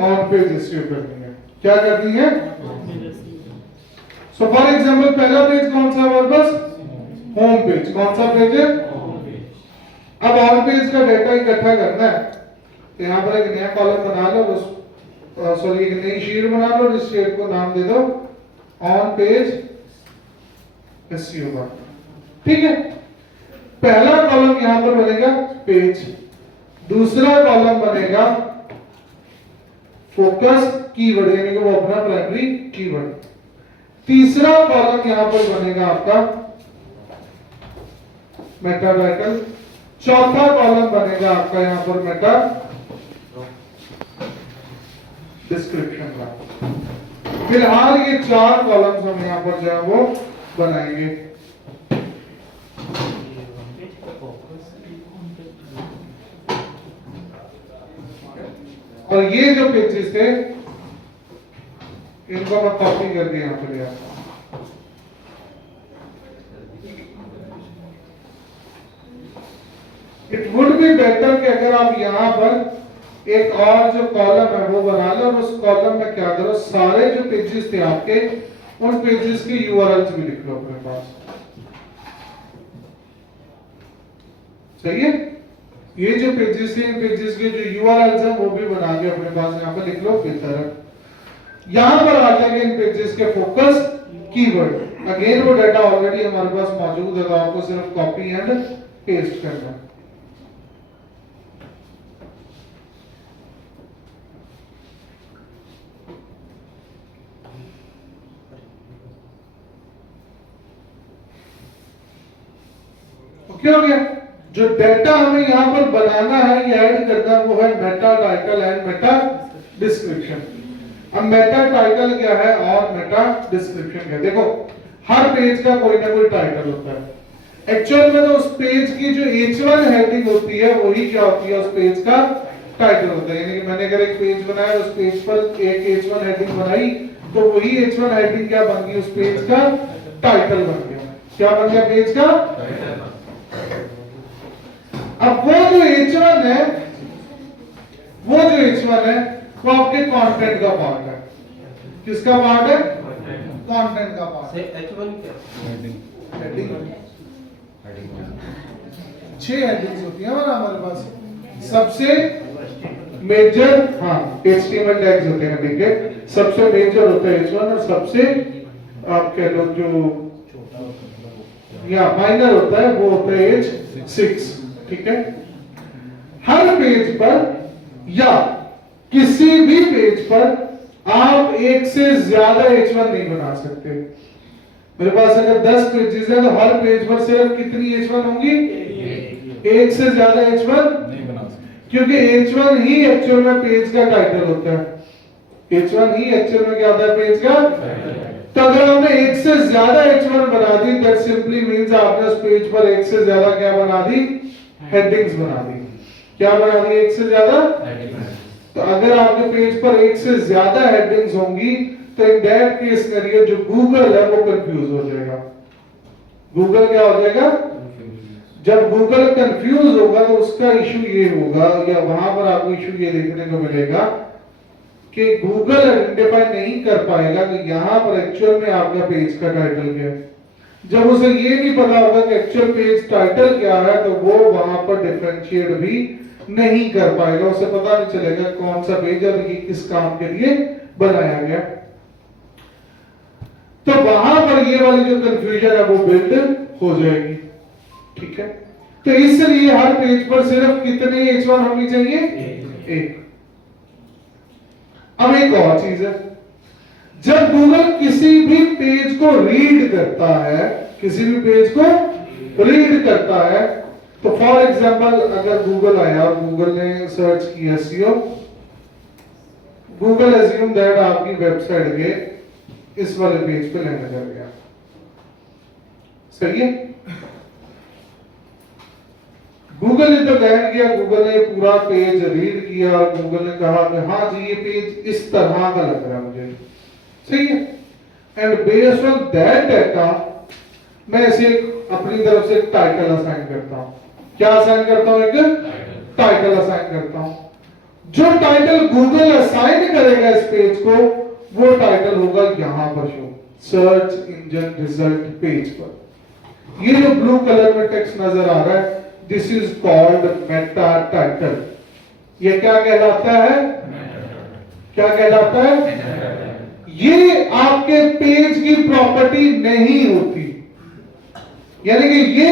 On page SEO करनी है। क्या करनी है? सो फॉर एग्जांपल पहला पेज कौन सा है हमारे पास? Home page. कौन सा पेज है? अब ऑन पेज का डेटा इकट्ठा करना है तो यहां पर एक नया कॉलम बना लो, उस सॉरी एक नई शीट बना लो, इस शीट को नाम दे दो ऑन पेज एसईओ का। ठीक है, पहला कॉलम यहां पर बनेगा पेज, दूसरा कॉलम बनेगा फोकस कीवर्ड यानी कि वो अपना प्राइमरी कीवर्ड, तीसरा कॉलम यहां पर बनेगा आपका मेटा टाइटल, चौथा कॉलम बनेगा आपका यहां पर मेटा डिस्क्रिप्शन का। फिलहाल ये चार कॉलम्स हम यहां पर जो है वो बनाएंगे। और ये जो पेजेस थे इनको मैं कॉपी करके यहां पर ले आता हूं। इट वुड बी बेटर कि अगर आप यहां पर एक और जो कॉलम है वो बना लो और उस कॉलम में क्या करो, सारे जो पेजेस थे आपके उन पेजेस की यूआरएल्स भी लिख लो अपने पास। सही है, ये जो पेजेस हैं इन पेजेस के जो यूआरएल्स हैं वो भी बना के अपने पास यहां पर लिख लो। बेहतर है यहां पर आ जाएंगे इन पेजेस के फोकस कीवर्ड। अगेन वो डाटा ऑलरेडी हमारे पास मौजूद है तो आपको सिर्फ कॉपी एंड पेस्ट करना है। क्या हो गया? जो डेटा हमें यहां पर बनाना है या ऐड करना है वो है Meta title and Meta description. अब मेटा टाइटल क्या है और मेटा डिस्क्रिप्शन क्या है? देखो हर पेज का कोई ना कोई टाइटल होता है। एक्चुअल में तो उस पेज की जो H1 हेडिंग होती है वही क्या होती है, उस पेज का टाइटल होता है। यानी कि मैंने अगर एक पेज बनाया उस पेज पर एक H1 हेडिंग बनाई तो वही H1 हेडिंग क्या बन गई, उस पेज का टाइटल बन गया। क्या बन गया? पेज का टाइटल। अब वो जो H1 है वो आपके कंटेंट का पार्ट है। किसका पार्ट है? कंटेंट का पार्ट। H1 क्या? हेडिंग 6 हेडिंग्स होती है हमारे पास। सबसे मेजर HTML टैग्स होते हैं हेडिंग के, सबसे मेजर होता है H1 और सबसे आप कह लो जो या माइनर होता है वो होता है H6। ठीक है, हर पेज पर या किसी भी पेज पर आप एक से ज्यादा H1 नहीं बना सकते। मेरे पास अगर 10 पेजेस है तो हर पेज पर सिर्फ कितनी H1 होंगी? एक से ज्यादा H1 नहीं बना सकते, क्योंकि H1 ही एक्चुअल में पेज का टाइटल होता है। H1 ही एक्चुअल में क्या होता है? पेज का। तो अगर हमने एक से ज्यादा H1 बना दी दैट सिंपली मींस आपने उस पेज पर एक से ज्यादा क्या बना दी? हेडिंग्स बना दी। क्या बना दी? एक से ज्यादा हेडिंग्स। तो अगर आपके पेज पर एक से ज्यादा हेडिंग्स होंगी तो इन दैट केस करिए जो गूगल है वो कंफ्यूज हो जाएगा। गूगल क्या हो जाएगा? जब गूगल कंफ्यूज होगा तो उसका इशू ये होगा या वहां पर आपको इशू ये देखने को मिलेगा कि गूगल आइडेंटिफाई नहीं कर पाएगा कि यहां पर एक्चुअल में आपका पेज का टाइटल क्या है। जब उसे ये नहीं पता होगा कि एक्चुअल पेज टाइटल क्या है तो वो वहां पर डिफरेंशिएट भी नहीं कर पाएगा, उसे पता नहीं चलेगा कौन सा पेज है और ये किस काम के लिए बनाया गया। तो वहां पर ये वाली जो कंफ्यूजन है वो बिल्ड हो जाएगी। ठीक है, तो इसलिए हर पेज पर सिर्फ कितने H1 होनी चाहिए? एक। अब एक और चीज है, जब गूगल किसी भी पेज को रीड करता है, किसी भी पेज को रीड करता है, तो फॉर एग्जांपल अगर गूगल आया और गूगल ने सर्च किया SEO, गूगल एज्यूम दैट आपकी वेबसाइट के इस वाले पेज पे लैंड कर गया। सही है, गूगल ने तो लैंड किया, गूगल ने पूरा पेज रीड किया और गूगल ने कहा कि हाँ जी ये पेज इस तरह का लग रहा है मुझे। सही है, and based on that data मैं इसे अपनी तरफ से एक टाइटल असाइन करता हूं। क्या असाइन करता हूं? एक टाइटल असाइन करता हूं। जो टाइटल गूगल असाइन करेगा इस पेज को वो टाइटल होगा यहां पर show, search engine result page पर। ये जो ब्लू कलर में टेक्स्ट नजर आ रहा है, this is called Meta title. ये क्या कहलाता है? क्या कहलाता है? ये आपके पेज की प्रॉपर्टी नहीं होती, यानी कि ये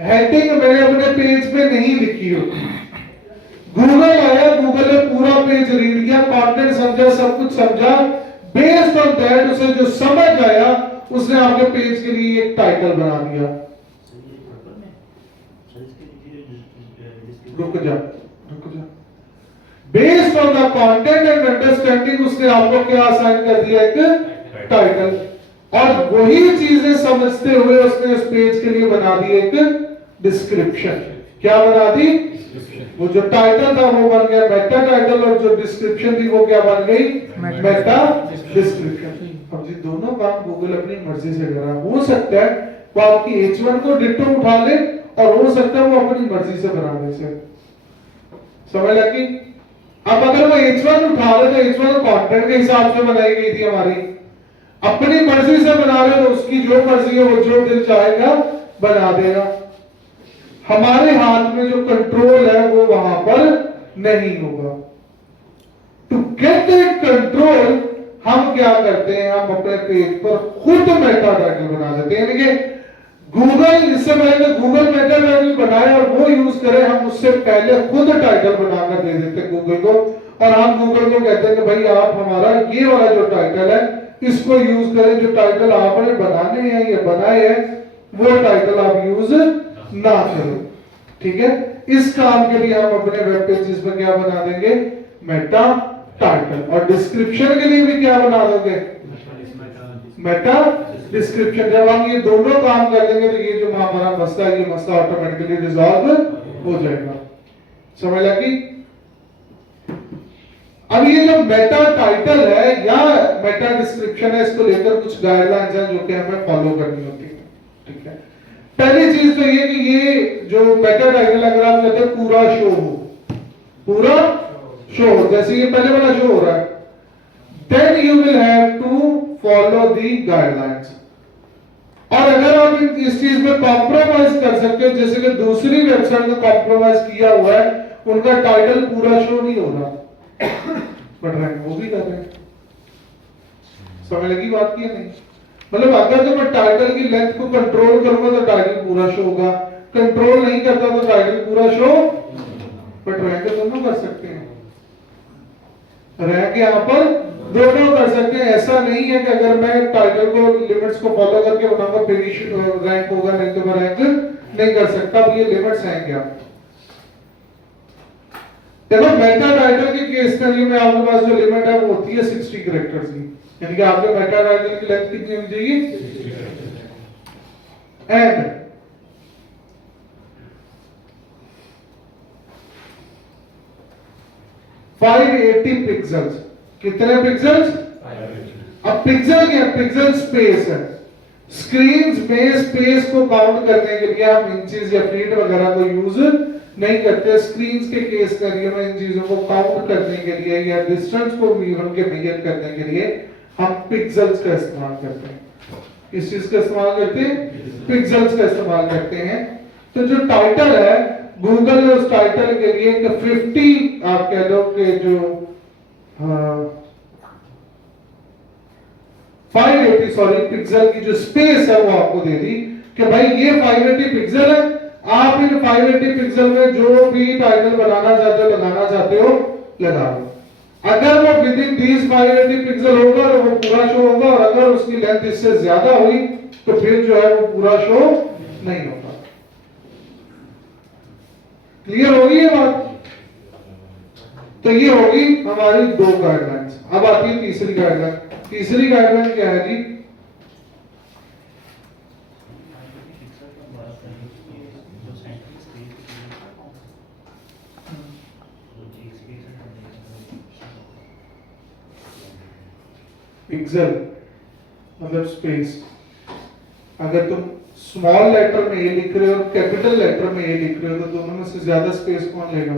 हेडिंग मैंने अपने पेज पे नहीं लिखी होती। गूगल आया, गूगल ने पूरा पेज रीड किया, कंटेंट समझा, सब कुछ समझा, बेस्ड ऑन दैट उसे जो समझ आया उसने आपके पेज के लिए एक टाइटल बना दिया। रुक जा। Based on the content and understanding उसने आपको क्या असाइन कर दिया? एक टाइटल। और वही चीजें समझते हुए उसने उस पेज के लिए बना दी एक डिस्क्रिप्शन। क्या बना दी? वो जो टाइटल था वो बन गया मेटा टाइटल, और जो डिस्क्रिप्शन थी वो क्या बन गई? Meta description. अब जी दोनों काम गूगल अपनी मर्जी से कर रहा है। हो सकता है वो आपकी H1 को डिट्टो उठा ले, और हो सकता है वो अपनी मर्जी से बना दे। से समझ लगी? अब अगर वो H1 उठा ले तो H1 कंटेंट के हिसाब से बनाई गई थी हमारी, अपनी मर्जी से बना रहे तो उसकी जो मर्जी है वो जो दिल चाहेगा बना देगा। हमारे हाथ में जो कंट्रोल है वो वहां पर नहीं होगा। टू गेट दैट कंट्रोल हम क्या करते हैं? हम अपने पेज पर खुद मेटा टाइटल बना देते हैं, यानी कि गूगल इससे पहले गूगल मेटा टाइटल बनाए और वो यूज करे, हम उससे पहले खुद टाइटल बनाकर दे देते हैं गूगल को, और हम गूगल को कहते हैं कि भाई आप हमारा ये वाला जो टाइटल है इसको यूज करें, जो टाइटल आपने बनाने हैं या बनाए हैं वो टाइटल आप यूज ना करो। ठीक है? इस काम के लिए हम अपने वेब पेजेस पर क्या बना देंगे? Meta title. और डिस्क्रिप्शन के लिए भी क्या बना दोगे? Meta description. जब हम ये दोनों काम कर लेंगे तो ये जो हमारा मसला है, ये मसला ऑटोमेटिकली रिजॉल्व हो जाएगा। समझ लगी? अब ये जो मेटा टाइटल है या मेटा डिस्क्रिप्शन है, इसको लेकर कुछ गाइडलाइंस हैं जो कि हमें फॉलो करनी होती है। ठीक है? पहली चीज तो ये कि ये जो मेटा टाइटल अगर आप चाहते हैं पूरा शो हो, पूरा शो हो, जैसे ये पहले वाला शो हो रहा है, then you will have to follow the guidelines. और अगर आप इस चीज में कॉम्प्रोमाइज कर सकते हो, जैसे कि दूसरी वेबसाइट में कॉम्प्रोमाइज किया हुआ है, उनका टाइटल पूरा शो नहीं हो रहा बट रैंक वो भी कर रहे हैं। समझ लगी बात की नहीं? मतलब अगर तो मैं टाइटल की लेंथ को कंट्रोल करूंगा तो टाइटल पूरा शो होगा, कंट्रोल नहीं करता तो टाइटल पूरा शो, बट रैंक दोनों कर सकते हैं। रैंक यहां पर दोनों कर सकते हैं। ऐसा नहीं है कि अगर मैं टाइटल को लिमिट्स को फॉलो करके बनाऊंगा फिर ही रैंक होगा, नहीं तो मैं रैंक नहीं कर सकता। ये लिमिट्स हैं क्या? देखो मेटा टाइटल के केस में आपके पास जो लिमिट है वो होती है 60 कैरेक्टर्स की, यानी कि आपके मेटा टाइटल की लेंथ कितनी होनी चाहिए? And $580 pixels. कितने पिक्सल्स? अब पिक्सल क्या? पिक्सल स्पेस है। स्क्रीन में स्पेस को काउंट करने के लिए हम इंचेस या फीट वगैरह को यूज नहीं करते। स्क्रीन के केस के लिए इन चीजों को काउंट करने के लिए या डिस्टेंस को मेजर करने के लिए हम पिक्सल्स का इस्तेमाल करते हैं। किस चीज का इस्तेमाल करते हैं? पिक्सल्स का इस्तेमाल करते हैं। तो जो टाइटल है, गूगल ने उस टाइटल के लिए 50 आप कह लो कि जो 580 पिक्सल की जो स्पेस है वो आपको दे दी कि भाई ये 580 पिक्सल है, आप इन 580 पिक्सल में जो भी टाइटल बनाना चाहते हो, लगाना चाहते हो, लगा लो। अगर वो विद इन दीज 580 पिक्सल होगा तो वो पूरा शो होगा, और अगर उसकी लेंथ इससे ज्यादा हुई तो फिर जो है वो पूरा शो नहीं होगा। क्लियर होगी ये बात? तो ये होगी हमारी 2 गाइडलाइंस। अब आती है तीसरी गाइडलाइन। तीसरी गाइडलाइन क्या है जी? पिक्सल मतलब स्पेस। अगर तुम स्मॉल लेटर में ए लिख रहे हो और कैपिटल लेटर में ए लिख रहे हो तो दोनों में से ज्यादा स्पेस कौन लेगा?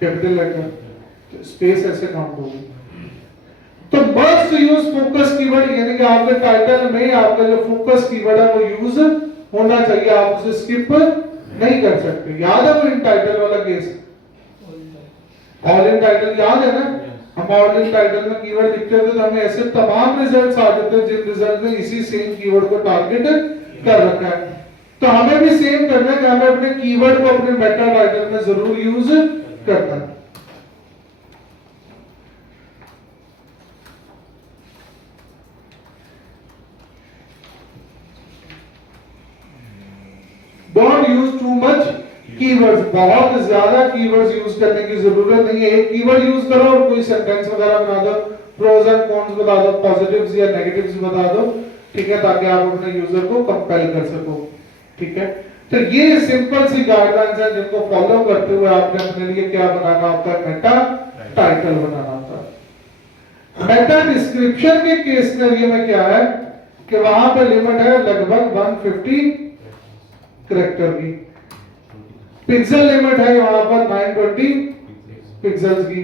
कैपिटल लेटर, स्पेस ऐसे काउंट होगी। तो मस्ट यूज फोकस कीवर्ड, यानी कि आपके टाइटल में आपका जो फोकस कीवर्ड है वो यूज होना चाहिए, आप उसे स्किप नहीं कर सकते। याद है वो इन टाइटल वाला केस, ऑल इन टाइटल याद है ना? हम ऑल इन टाइटल में कीवर्ड लिखते थे तो हमें ऐसे तमाम रिजल्ट्स आ जाते जिन रिजल्ट में इसी सेम कीवर्ड को टारगेट कर रखा है। तो हमें भी सेम करना है कि हमें अपने कीवर्ड को अपने मेटा टाइटल में जरूर यूज करना है। Don't use too much keywords, बहुत ज्यादा कीवर्ड्स यूज करने की जरूरत नहीं है। एक कीवर्ड यूज करो और कोई सेंटेंस वगैरह बना दो, प्रोज एंड कॉन्स बता दो, पॉजिटिव्स या नेगेटिव्स बता दो, ठीक है, ताकि आप अपने यूजर को कंपेल कर सको, ठीक है। तो ये सिंपल सी गाइडलाइंस है जिनको फॉलो करते हुए आपने अपने लिए क्या बनाना होता है, मेटा टाइटल बनाना होता है। मेटा डिस्क्रिप्शन के केस में क्या है कि वहां पर लिमिट है लगभग 150 कैरेक्टर की, पिक्सल लिमिट है वहां पर 920 पिक्सल्स की।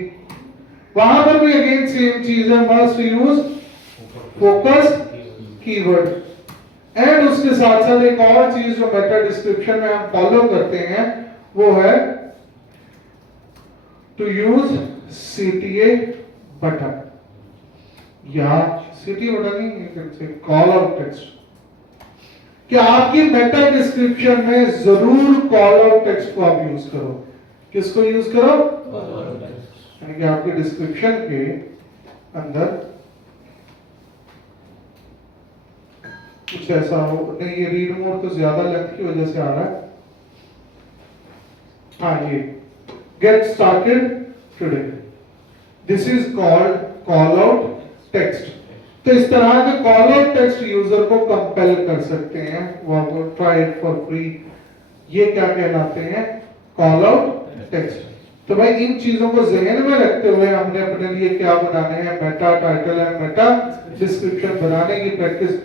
वहां पर भी अगेन सेम चीज है, must use focus keyword. And उसके साथ साथ एक और चीज जो मेटा डिस्क्रिप्शन में हम फॉलो करते हैं वो है टू यूज सीटीए बटन, या सीटीए बटन नहीं, कॉल आउट टेक्स्ट, कि आपकी मेटा डिस्क्रिप्शन में जरूर कॉल आउट टेक्स्ट को आप यूज करो। किसको यूज करो? यानी कि आपके डिस्क्रिप्शन के अंदर कुछ ऐसा हो, नहीं ये रीड मोड तो ज्यादा लेंथ की वजह से आ रहा है। हाँ, ये get started today, this is called call out text. तो इस तरह के कॉल आउट टेक्स्ट यूजर को कंपेल कर सकते हैं, वो ट्राई इट फॉर फ्री, ये क्या कहलाते हैं, कॉल आउट टेक्स्ट। तो भाई इन चीजों को ज़हन में रखते हुए हमने अपने लिए क्या बनाने हैं, Meta title and Meta description बनाने की प्रैक्टिस